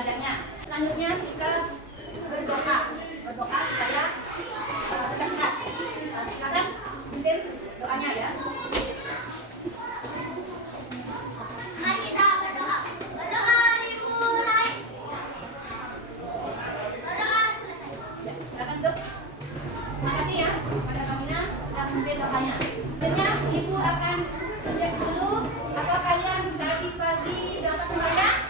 belajarnya. Selanjutnya kita berdoa supaya kita sehat. Silakan pimpin doanya ya. Mari kita berdoa. Berdoa dimulai. Berdoa selesai. Ya, silakan dok. Terima kasih ya kepada Kamina sudah memimpin doanya. Selanjutnya ibu akan cek dulu apa kalian tadi pagi dapat sembahyang?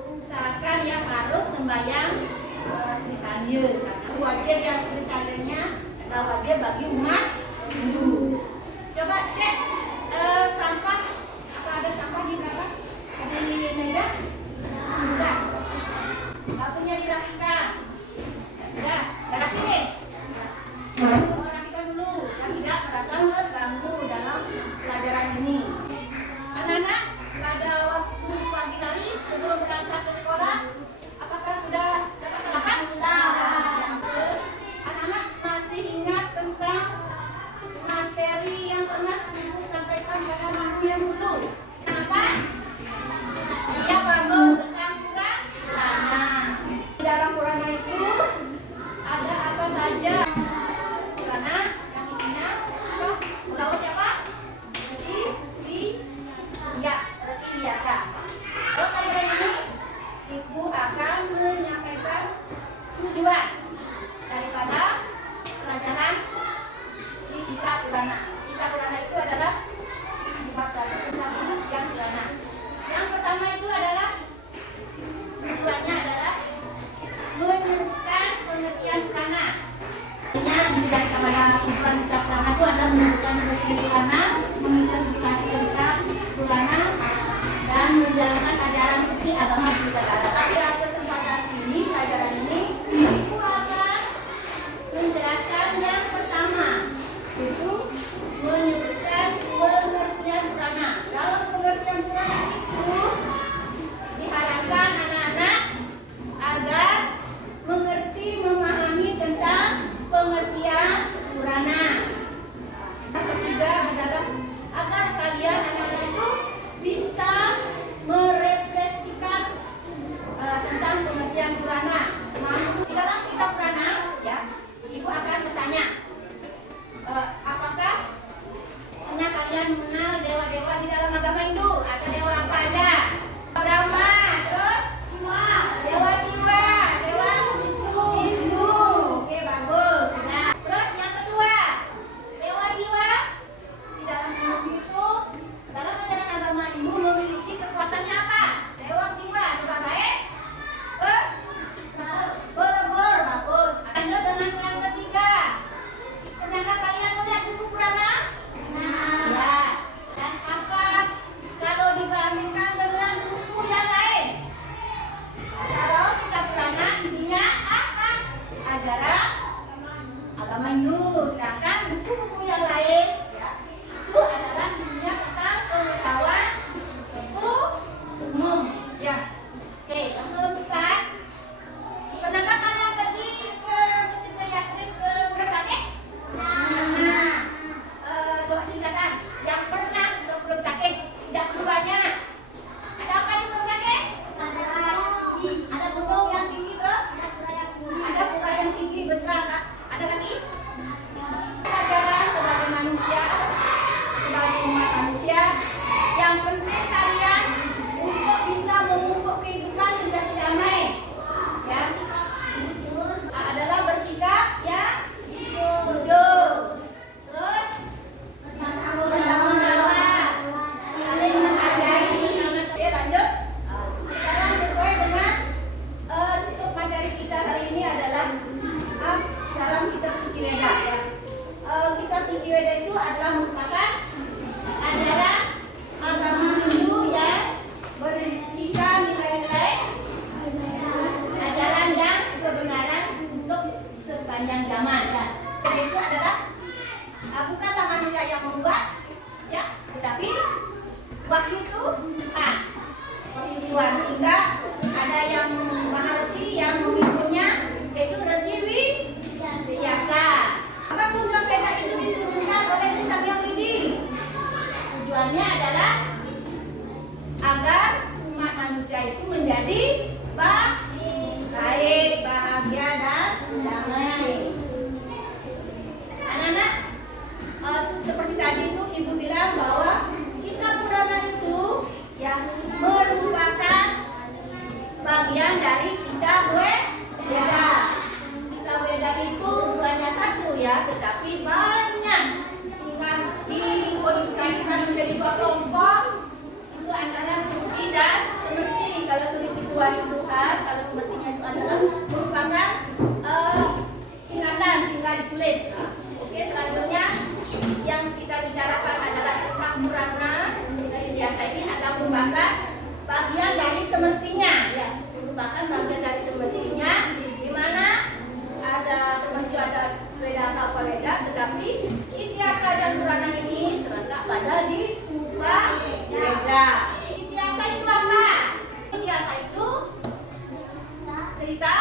Usahakan ya harus sembahyang Trisanya, karena wajib yang Trisanya adalah wajib bagi umat Hindu. Coba cek sampah, apa ada sampah di belakang? Ada di meja? Tidak. Batunya dirapikan. Ya, rapi nih. Rapikan dulu, dan tidak merasa terganggu dalam pelajaran ini. Anak-anak, pada waktu pagi hari sebelum berangkat ke sekolah, apakah sudah dapat sarapan? Anak-anak masih ingat tentang materi yang pernah Ibu sampaikan pada minggu yang lalu? Kenapa? Iya bagus, tentang Purana. Di dalam Purana itu ada apa saja? Purana yang isinya apa? Pulau siapa? Resi Vyasa. Kalau pelajaran ini Ibu akan menyampaikan tujuan daripada pelajaran di kitab Purana. Kitab Purana itu adalah bab 1 kitab yang Purana. Yang pertama itu adalah tujuannya adalah menunjukkan pengertian Purana. Isi dari kepada ikutan kitab Purana itu adalah menunjukkan pengertian Purana, mengidentifikasi tentang Purana, dan menjalankan ajaran suci agama Buddha. Tapi dalam kesempatan ini, pelajaran ini, Ibu akan menjelaskan yang pertama, yaitu menyebutkan pengertian Purana. Dalam pengertian Purana itu diharapkan anak-anak agar mengerti, memahami tentang pengertian Purana. Yang ketiga adalah agar kalian anak-anak itu bisa merefleksikan tentang pengertian Purana. Di dalam kitab Purana, ya, Ibu akan bertanya, apakah pernah kalian mengenal dewa-dewa di dalam agama Hindu? Ada dewa apa aja? Brahma, terus Dewa Siwa, Dewa Wisnu. Oke, bagus. Nah, terus yang kedua, Dewa Siwa di dalam Hindu itu, dalam ajaran agama Hindu memiliki kekuatannya apa? Dewa Siwa sebagai pelebur, bagus. Lanjut dengan yang ketiga. Pernahkah kalian melihat buku Purana? Ya. Dan apa kalau dibandingkan dengan buku yang lain? Kalau kitab Purana isinya apa? Ajaran agama Hindu. Sedangkan buku-buku yang lain, ya, itu adalah isinya tentang pengetahuan umum. Ya. Oke, yang keempat, pernahkah kalian pergi ke butik pediatrik ke rumah sakit? Nah, coba ceritakan yang pernah ke rumah sakit. Tidak perlu banyak. Ada apa di rumah sakit? Ada gunung yang tinggi, terus ada pura yang tinggi besar. Ada lagi? Pelajaran sebagai manusia, sebagai umat manusia, yang penting kalian untuk bisa mengubah kehidupan menjadi damai, ya, adalah bersikap ya jujur, terus bertanggung jawab, saling menghargai. Oke, lanjut. Sekarang sesuai dengan submateri kita hari ini adalah dalam kitab suci Weda, ya. Kitab suci Weda itu adalah merupakan ajaran agama Hindu yang berisikan nilai-nilai ajaran yang kebenaran untuk sepanjang zaman, ya. Dan itu adalah bukanlah manusia yang membuat, ya, tetapi wahyu Tuhan. Wahyu Tuhan, sehingga ada yang maharesi yang mengikutnya, yaitu Resi Vyasa. Apa tujuan Veda itu diturunkan oleh Resi Vyasa? Tujuannya adalah agar umat manusia manusia itu menjadi baik, bahagia dan damai. Anak-anak, seperti tadi itu ibu bilang bahwa kitab Purana itu ya merupakan bagian dari kitab Weda. Kitab Weda itu bukannya satu ya, tetapi banyak, sehingga dikodifikasikan menjadi dua kelompok. Itu antara Smriti dan Smriti. Kalau Smriti itu wahyu Tuhan, kalau Smrtinya itu adalah merupakan ingatan sehingga ditulis. Oke, selanjutnya yang kita bicarakan adalah tentang Purana. Biasa ini adalah merupakan bagian dari Smrtinya, ya, merupakan bagian dari Smrtinya, di mana ada seperti ada Vedanta apa Veda, tetapi Ityasa dan Purana ini terletak pada di Upaveda. Ityasa itu apa? Ityasa itu cerita,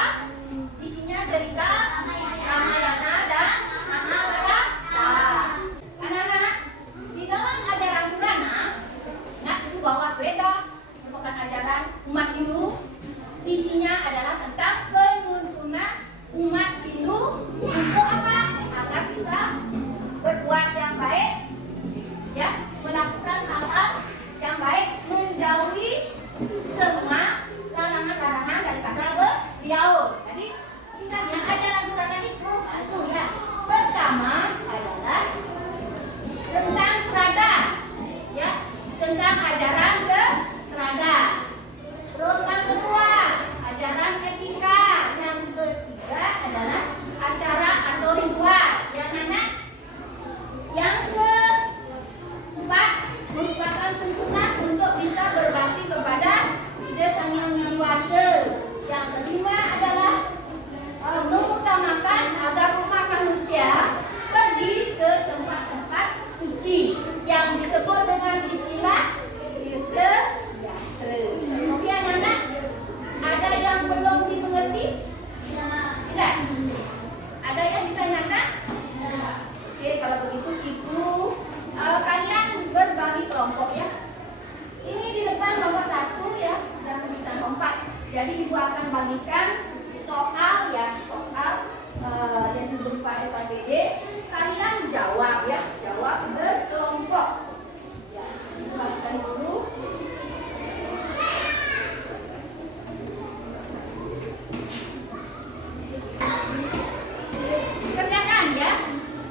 isinya cerita Ramayana dan Mahabharata. Anak-anak, di dalam ajaran Purana, ingat itu bahwa Veda merupakan ajaran umat Hindu. Isinya adalah tentang penuntunan umat Hindu untuk apa? Agar bisa berbuat yang baik, ya, melakukan hal-hal yang baik, menjauhi semua larangan-larangan daripada beliau. Jadi singkatnya ajaran Purana itu ya. Pertama adalah tentang Srada, ya, tentang ajaran Srada. Terus yang kedua, ajaran etika. Yang ketiga adalah acara atau ritual. Yang anak, yang keempat merupakan tuntunan untuk bisa berbakti kepada Ide Sang Hyang Widi Wasa. Yang kelima adalah mengutamakan agar umat manusia pergi ke tempat-tempat suci yang disebut dengan istilah Tirtha-yatra. Oke anak-anak, ada yang belum dimengerti? Tidak? Ada yang ditanyakan? Oke, kalau begitu ibu kalian berbagi kelompok ya. Ini di depan nomor 1 ya, dan tulisan 4. Jadi ibu akan bagikan soal ya, soal yang berupa LKPD. Kalian jawab ya, jawab berkelompok. Ya, ibu bagikan dulu. Kerjakan ya,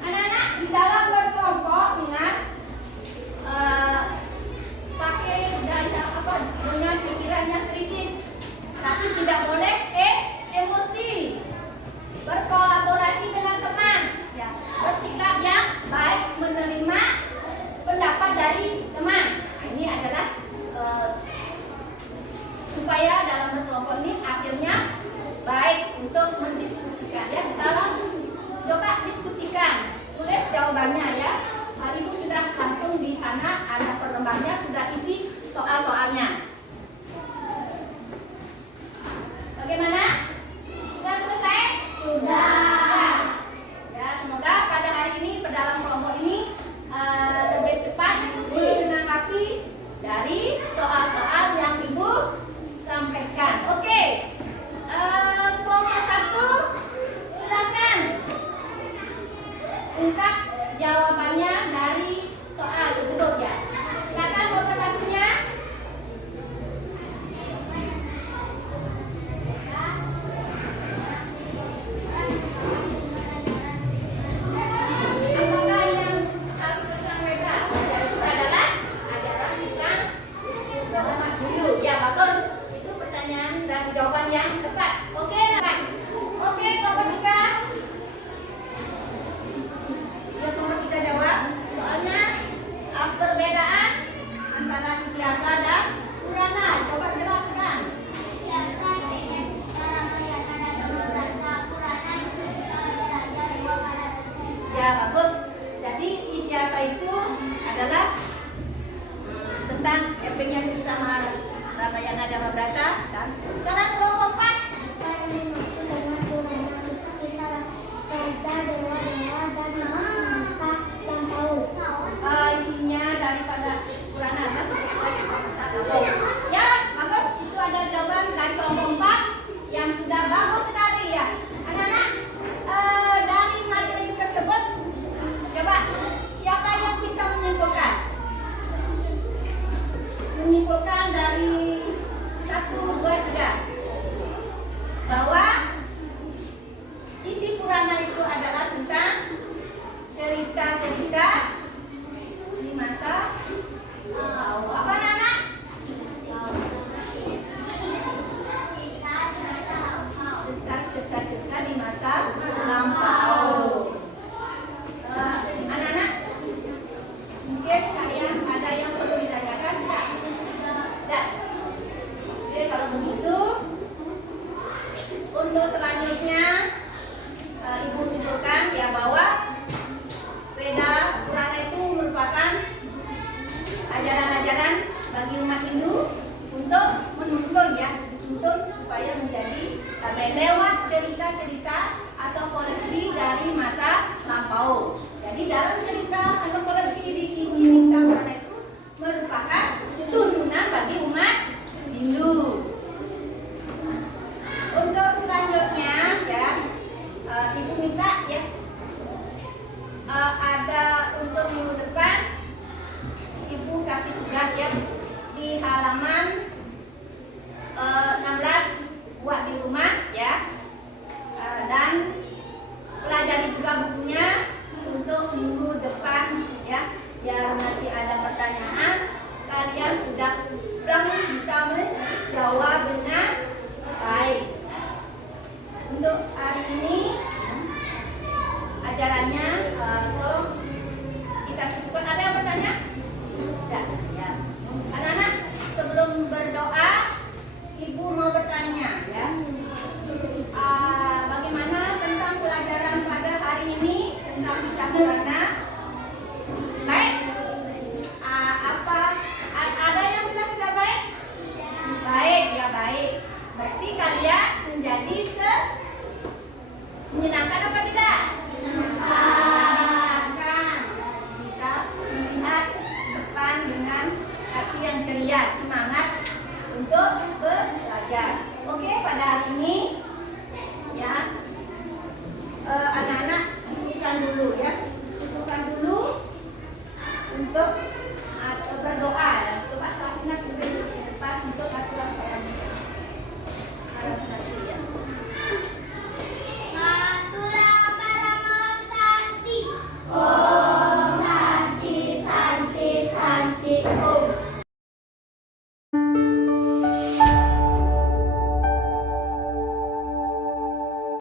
anak-anak, di dalam berkelompok ingat pakai daya apa dengan pikiran yang kritis, tapi tidak boleh emosi. Berkolaborasi dengan teman, ya, bersikap yang baik, menerima pendapat dari teman. Nah, ini adalah supaya dalam berkelompok ini hasilnya baik untuk mendiskusikan ya. Sekarang coba diskusikan, tulis jawabannya ya. Ibu sudah langsung di sana ada perlembarnya, sudah isi soal-soalnya. Bagaimana? Sudah selesai? Sudah. Ya, semoga pada hari ini dalam kelompok ini lebih cepat menanggapi dari soal-soal yang ibu sampaikan. Oke. Kelompok 1, silakan ungkap jawabannya dari soal tersebut ya. Silakan kelompok 1-nya. Apakah yang harus disampaikan itu adalah ajaran tentang agama Hindu? Ya, bagus. Itu pertanyaan dan jawaban yang tepat. Oke, kan? Oke, kelompok 3. Ya, kelompok 3 jawab. Soalnya perbedaan antara Ityasa dan Purana. Coba jelaskan. Ityasa dengan Ramayana dan Mahabharata. Purana itu bisa belajar dewa para rasi. Ya, bagus. Jadi Ityasa itu adalah tentang efeknya cerita Ramayana dan Mahabharata. Dan sekarang kelompok 4. Para dimaksud dengan Purana itu kisah cerita dewa-dewa dan masa lampau. Isinya daripada Purana kan? Ya, bagus. Itu ada Ibu mau bertanya ya. Bagaimana tentang pelajaran pada hari ini tentang Campurana? Baik. Ada yang bilang tidak baik? Baik, ya baik. Berarti kalian menjadi menyenangkan apa tidak? Menyenangkan. Bisa melihat depan dengan hati yang ceria, semangat untuk belajar. Oke, pada hari ini